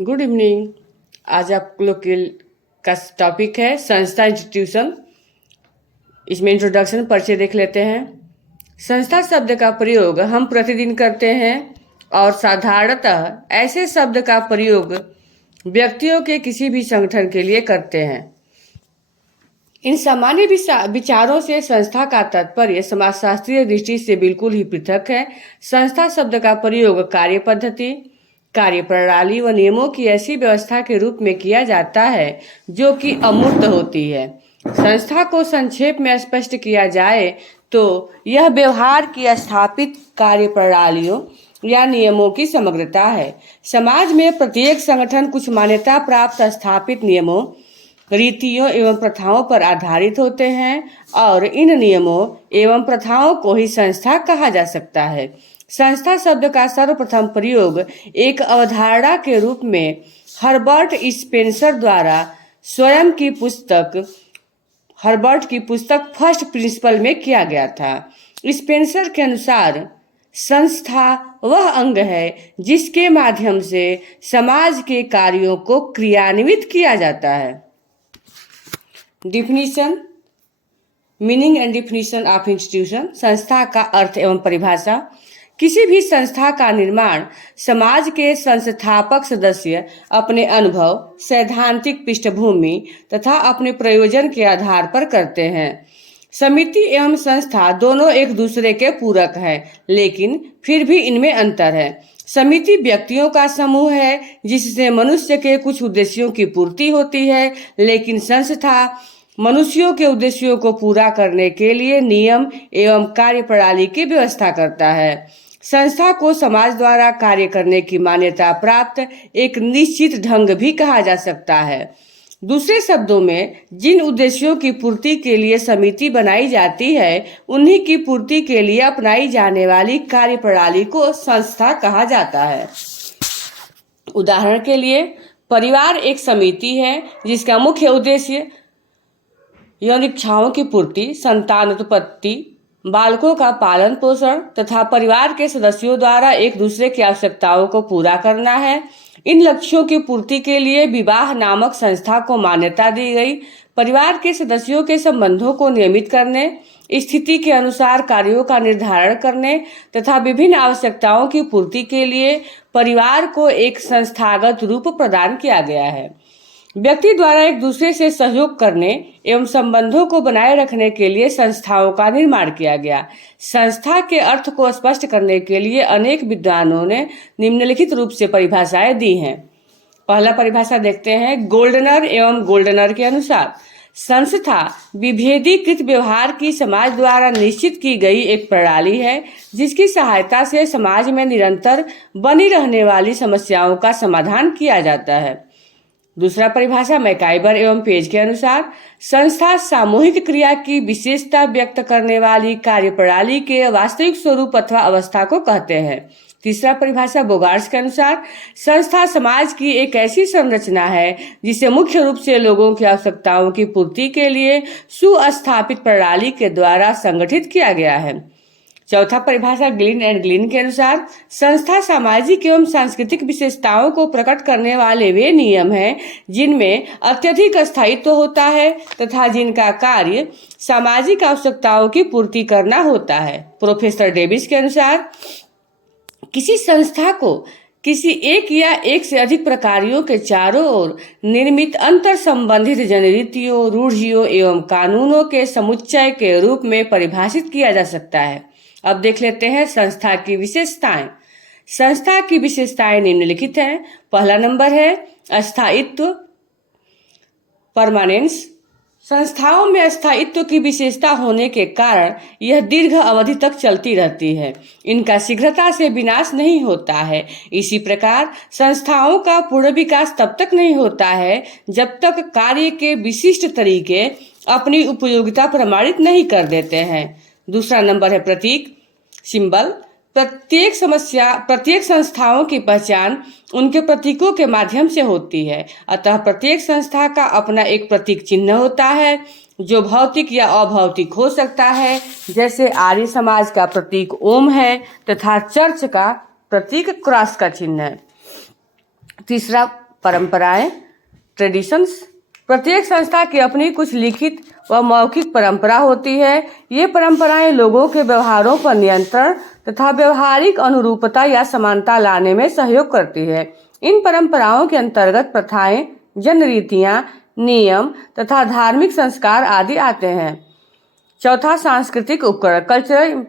Good evening. आज आप लोग के का टॉपिक है संस्था इंस्टीट्यूशन। इसमें इंट्रोडक्शन परिचय देख लेते हैं। संस्था शब्द का प्रयोग हम प्रतिदिन करते हैं और साधारणतः ऐसे शब्द का प्रयोग व्यक्तियों के किसी भी संगठन के लिए करते हैं। इन सामान्य विचारों से संस्था का तात्पर्य समाजशास्त्रीय दृष्टि से बिल्कुल ही पृथक है। संस्था शब्द का प्रयोग कार्य पद्धति, कार्य प्रणाली व नियमों की ऐसी व्यवस्था के रूप में किया जाता है जो कि अमूर्त होती है। संस्था को संक्षेप में स्पष्ट किया जाए तो यह व्यवहार की स्थापित कार्य प्रणालियों या नियमों की समग्रता है। समाज में प्रत्येक संगठन कुछ मान्यता प्राप्त स्थापित नियमों, रीतियों एवं प्रथाओं पर आधारित होते हैं और इन नियमों एवं प्रथाओं को ही संस्था कहा जा सकता है। संस्था शब्द का सर्वप्रथम प्रयोग एक अवधारणा के रूप में हर्बर्ट स्पेंसर द्वारा स्वयं की पुस्तक फर्स्ट प्रिंसिपल में किया गया था। स्पेंसर के अनुसार संस्था वह अंग है जिसके माध्यम से समाज के कार्यों को क्रियान्वित किया जाता है। Definition, meaning and definition of institution. संस्था का अर्थ एवं परिभाषा। किसी भी संस्था का निर्माण समाज के संस्थापक सदस्य अपने अनुभव, सैद्धांतिक पृष्ठभूमि तथा अपने प्रयोजन के आधार पर करते हैं। समिति एवं संस्था दोनों एक दूसरे के पूरक हैं, लेकिन फिर भी इनमें अंतर है। समिति व्यक्तियों का समूह है जिससे मनुष्य के कुछ उद्देश्यों की पूर्ति होती है, लेकिन संस्था मनुष्यों के उद्देश्यों को पूरा करने के लिए नियम एवं कार्य प्रणाली की व्यवस्था करता है। संस्था को समाज द्वारा कार्य करने की मान्यता प्राप्त एक निश्चित ढंग भी कहा जा सकता है। दूसरे शब्दों में, जिन उद्देश्यों की पूर्ति के लिए समिति बनाई जाती है, उन्हीं की पूर्ति के लिए अपनाई जाने वाली कार्य प्रणाली को संस्था कहा जाता है। उदाहरण के लिए, परिवार एक समिति है जिसका मुख्य उद्देश्य यौन इच्छाओं की पूर्ति, संतान उत्पत्ति, बालकों का पालन पोषण तथा परिवार के सदस्यों द्वारा एक दूसरे की आवश्यकताओं को पूरा करना है। इन लक्ष्यों की पूर्ति के लिए विवाह नामक संस्था को मान्यता दी गई। परिवार के सदस्यों के संबंधों को नियमित करने, स्थिति के अनुसार कार्यों का निर्धारण करने तथा विभिन्न आवश्यकताओं की पूर्ति के लिए परिवार को एक संस्थागत रूप प्रदान किया गया है। व्यक्ति द्वारा एक दूसरे से सहयोग करने एवं संबंधों को बनाए रखने के लिए संस्थाओं का निर्माण किया गया। संस्था के अर्थ को स्पष्ट करने के लिए अनेक विद्वानों ने निम्नलिखित रूप से परिभाषाएं दी हैं। पहला परिभाषा देखते हैं। गोल्डनर एवं गोल्डनर के अनुसार संस्था विभेदीकृत व्यवहार की समाज द्वारा निश्चित की गई एक प्रणाली है जिसकी सहायता से समाज में निरंतर बनी रहने वाली समस्याओं का समाधान किया जाता है। दूसरा परिभाषा मैकाइबर एवं पेज के अनुसार संस्था सामूहिक क्रिया की विशेषता व्यक्त करने वाली कार्य प्रणाली के वास्तविक स्वरूप अथवा अवस्था को कहते हैं। तीसरा परिभाषा बोगार्ड्स के अनुसार संस्था समाज की एक ऐसी संरचना है जिसे मुख्य रूप से लोगों की आवश्यकताओं की पूर्ति के लिए सुस्थापित प्रणाली के द्वारा संगठित किया गया है। चौथा परिभाषा ग्लिन एंड ग्लिन के अनुसार संस्था सामाजिक एवं सांस्कृतिक विशेषताओं को प्रकट करने वाले वे नियम हैं जिनमें अत्यधिक स्थायित्व होता है तथा जिनका कार्य सामाजिक आवश्यकताओं की पूर्ति करना होता है। प्रोफेसर डेविस के अनुसार किसी संस्था को किसी एक या एक से अधिक प्रकारों के चारों ओर निर्मित अंतर संबंधित जनरीतियों, रूढ़ियों एवं कानूनों के समुच्चय के रूप में परिभाषित किया जा सकता है। अब देख लेते हैं संस्था की विशेषताएं। संस्था की विशेषताएं निम्नलिखित हैं। पहला नंबर है स्थायित्व, परमानेंस। संस्थाओं में स्थायित्व की विशेषता होने के कारण यह दीर्घ अवधि तक चलती रहती है। इनका शीघ्रता से विनाश नहीं होता है। इसी प्रकार संस्थाओं का पूर्ण विकास तब तक नहीं होता है जब तक कार्य के विशिष्ट तरीके अपनी उपयोगिता प्रमाणित नहीं कर देते हैं। दूसरा नंबर है प्रतीक, सिंबल। प्रत्येक संस्थाओं की पहचान उनके प्रतीकों के माध्यम से होती है। अतः प्रत्येक संस्था का अपना एक प्रतीक चिन्ह होता है जो भौतिक या अभौतिक हो सकता है। जैसे आर्य समाज का प्रतीक ओम है तथा चर्च का प्रतीक क्रॉस का चिन्ह है। तीसरा परंपराएं, ट्रेडिशंस। प्रत्येक संस्था की अपनी कुछ लिखित व मौखिक परंपरा होती है। ये परंपराएं लोगों के व्यवहारों पर नियंत्रण तथा व्यवहारिक अनुरूपता या समानता लाने में सहयोग करती है। इन परंपराओं के अंतर्गत प्रथाएं, जन रीतियां, नियम तथा धार्मिक संस्कार आदि आते हैं। चौथा, सांस्कृतिक उपकरण, कल्चरल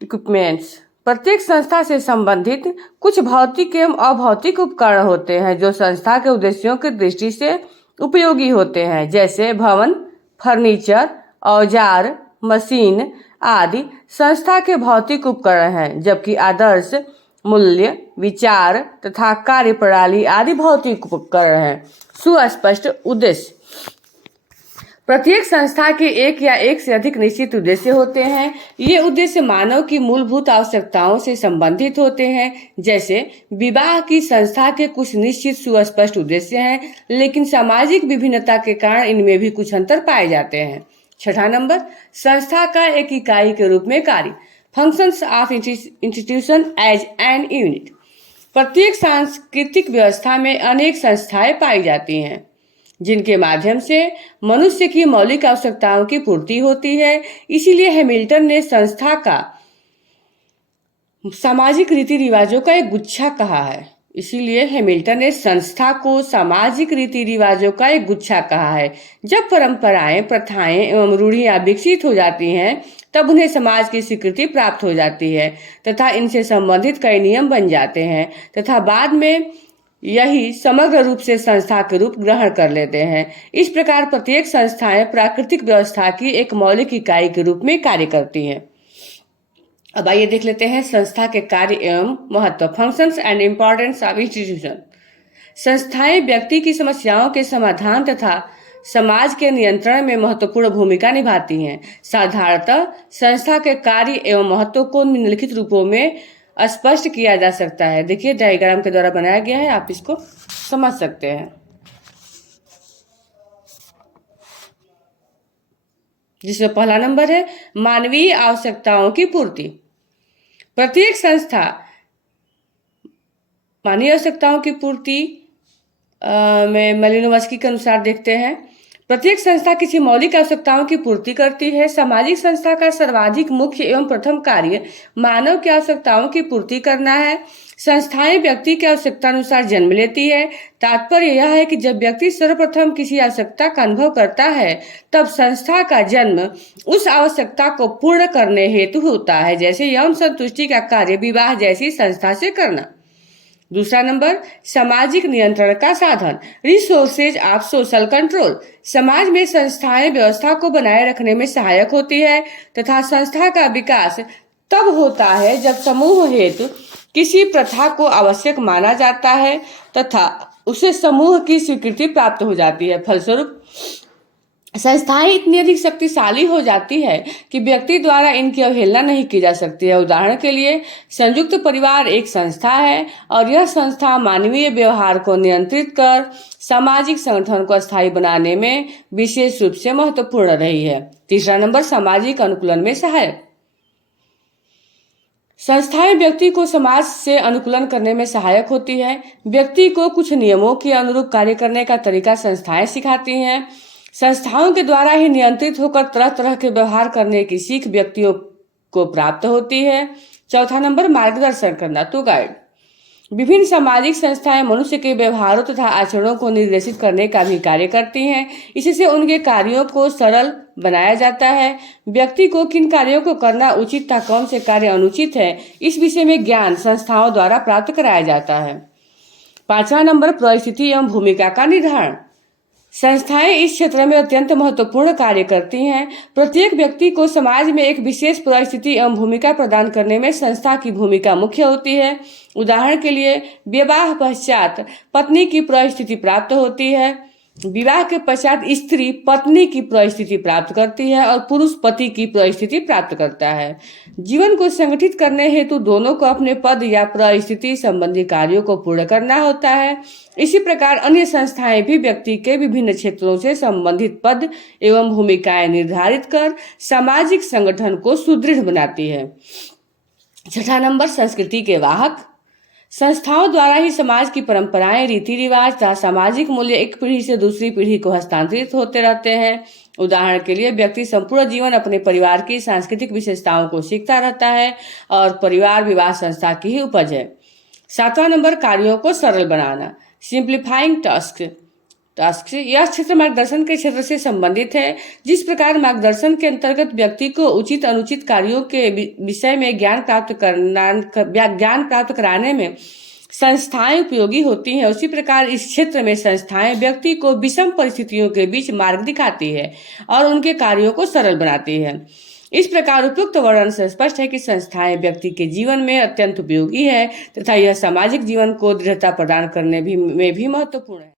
इक्विपमेंट्स। प्रत्येक संस्था से संबंधित कुछ भौतिक एवं अभौतिक उपकरण होते हैं जो संस्था के उद्देश्यों की दृष्टि से उपयोगी होते हैं, जैसे भवन, फर्नीचर, औजार, मशीन आदि संस्था के भौतिक उपकरण हैं, जबकि आदर्श, मूल्य, विचार तथा कार्यप्रणाली आदि भौतिक उपकरण हैं। सुस्पष्ट उद्देश्य। प्रत्येक संस्था के एक या एक से अधिक निश्चित उद्देश्य होते हैं। ये उद्देश्य मानव की मूलभूत आवश्यकताओं से संबंधित होते हैं। जैसे विवाह की संस्था के कुछ निश्चित सुस्पष्ट उद्देश्य हैं, लेकिन सामाजिक विभिन्नता के कारण इनमें भी कुछ अंतर पाए जाते हैं। छठा नंबर, संस्था का एक इकाई के रूप में कार्य, functions of institution as an unit. प्रत्येक सांस्कृतिक व्यवस्था में अनेक संस्थाएं पाई जाती हैं जिनके माध्यम से मनुष्य की मौलिक आवश्यकताओं की पूर्ति होती है। इसीलिए हैमिल्टन ने संस्था का सामाजिक रीति रिवाजों का एक गुच्छा कहा है। इसीलिए हैमिल्टन ने संस्था को सामाजिक रीति रिवाजों का एक गुच्छा कहा है। जब परंपराएं, प्रथाएं एवं रूढ़ियां विकसित हो जाती हैं तब उन्हें समाज की स्वीकृति प्राप्त हो जाती है तथा इनसे संबंधित कई नियम बन जाते हैं तथा बाद में यही समग्र रूप से संस्था के रूप ग्रहण कर लेते हैं। इस प्रकार प्रत्येक संस्थाएं प्राकृतिक व्यवस्था की एक मौलिक इकाई के रूप में कार्य करती हैं। अब आइए देख लेते हैं संस्था के कार्य एवं महत्व, functions and importance of institution. संस्थाएं व्यक्ति की समस्याओं के समाधान तथा समाज के नियंत्रण में महत्वपूर्ण भूमिका निभाती हैं। साधारणतः संस्था के कार्य एवं महत्व को निम्नलिखित रूपों में स्पष्ट किया जा सकता है। देखिए डायग्राम के द्वारा बनाया गया है, आप इसको समझ सकते हैं। जिसमें पहला नंबर है मानवीय आवश्यकताओं की पूर्ति। प्रत्येक संस्था मानवीय आवश्यकताओं की पूर्ति में मालिनोव्स्की के अनुसार देखते हैं, प्रत्येक संस्था किसी मौलिक आवश्यकताओं की पूर्ति करती है। सामाजिक संस्था का सर्वाधिक मुख्य एवं प्रथम कार्य मानव की आवश्यकताओं की पूर्ति करना है। संस्थाएं व्यक्ति की आवश्यकता अनुसार जन्म लेती है। तात्पर्य यह है कि जब व्यक्ति सर्वप्रथम किसी आवश्यकता का अनुभव करता है तब संस्था का जन्म उस आवश्यकता को पूर्ण करने हेतु होता है, जैसे यौन संतुष्टि का कार्य विवाह जैसी संस्था से करना। दूसरा नंबर, सामाजिक नियंत्रण का साधन, रिसोर्सेज ऑफ सोशल कंट्रोल। समाज में संस्थाएं व्यवस्था को बनाए रखने में सहायक होती है तथा संस्था का विकास तब होता है जब समूह हेतु किसी प्रथा को आवश्यक माना जाता है तथा उसे समूह की स्वीकृति प्राप्त हो जाती है। फलस्वरूप संस्थाएं इतनी अधिक शक्तिशाली हो जाती है कि व्यक्ति द्वारा इनकी अवहेलना नहीं की जा सकती है। उदाहरण के लिए संयुक्त परिवार एक संस्था है और यह संस्था मानवीय व्यवहार को नियंत्रित कर सामाजिक संगठन को स्थायी बनाने में विशेष रूप से महत्वपूर्ण रही है। तीसरा नंबर, सामाजिक अनुकूलन में सहायक। संस्थाएं व्यक्ति को समाज से अनुकूलन करने में सहायक होती है। व्यक्ति को कुछ नियमों के अनुरूप कार्य करने का तरीका संस्थाएं सिखाती हैं। संस्थाओं के द्वारा ही नियंत्रित होकर तरह तरह के व्यवहार करने की सीख व्यक्तियों को प्राप्त होती है। चौथा नंबर, मार्गदर्शन करना, टू गाइड। विभिन्न सामाजिक संस्थाएं मनुष्य के व्यवहारों तथा आचरणों को निर्देशित करने का भी कार्य करती हैं। इससे उनके कार्यों को सरल बनाया जाता है। व्यक्ति को किन कार्यों को करना उचित तथा कौन से कार्य अनुचित है, इस विषय में ज्ञान संस्थाओं द्वारा प्राप्त कराया जाता है। पांचवा नंबर, परिस्थिति एवं भूमिका का निर्धारण। संस्थाएं इस क्षेत्र में अत्यंत महत्वपूर्ण कार्य करती हैं। प्रत्येक व्यक्ति को समाज में एक विशेष परिस्थिति एवं भूमिका प्रदान करने में संस्था की भूमिका मुख्य होती है। उदाहरण के लिए विवाह पश्चात पत्नी की परिस्थिति प्राप्त होती है, विवाह के पश्चात स्त्री पत्नी की परिस्थिति प्राप्त करती है और पुरुष पति की परिस्थिति प्राप्त करता है। जीवन को संगठित करने हेतु दोनों को अपने पद या परिस्थिति संबंधी कार्यों को पूर्ण करना होता है। इसी प्रकार अन्य संस्थाएं भी व्यक्ति के विभिन्न क्षेत्रों से संबंधित पद एवं भूमिकाएं निर्धारित कर सामाजिक संगठन को सुदृढ़ बनाती है। छठा नंबर, संस्कृति के वाहक। संस्थाओं द्वारा ही समाज की परंपराएं, रीति रिवाज तथा सामाजिक मूल्य एक पीढ़ी से दूसरी पीढ़ी को हस्तांतरित होते रहते हैं। उदाहरण के लिए व्यक्ति संपूर्ण जीवन अपने परिवार की सांस्कृतिक विशेषताओं को सीखता रहता है और परिवार विवाह संस्था की ही उपज है। 7वां नंबर, कार्यों को सरल बनाना, सिंप्लीफाइंग टास्क। यह क्षेत्र मार्गदर्शन के क्षेत्र से संबंधित है। जिस प्रकार मार्गदर्शन के अंतर्गत व्यक्ति को उचित अनुचित कार्यों के विषय में ज्ञान प्राप्त कराने में संस्थाएं उपयोगी होती हैं, उसी प्रकार इस क्षेत्र में संस्थाएं व्यक्ति को विषम परिस्थितियों के बीच मार्ग दिखाती है और उनके कार्यों को सरल बनाती है। इस प्रकार उपयुक्त वर्णन से स्पष्ट है कि संस्थाएं व्यक्ति के जीवन में अत्यंत उपयोगी है तथा यह सामाजिक जीवन को दृढ़ता प्रदान करने में भी महत्वपूर्ण है।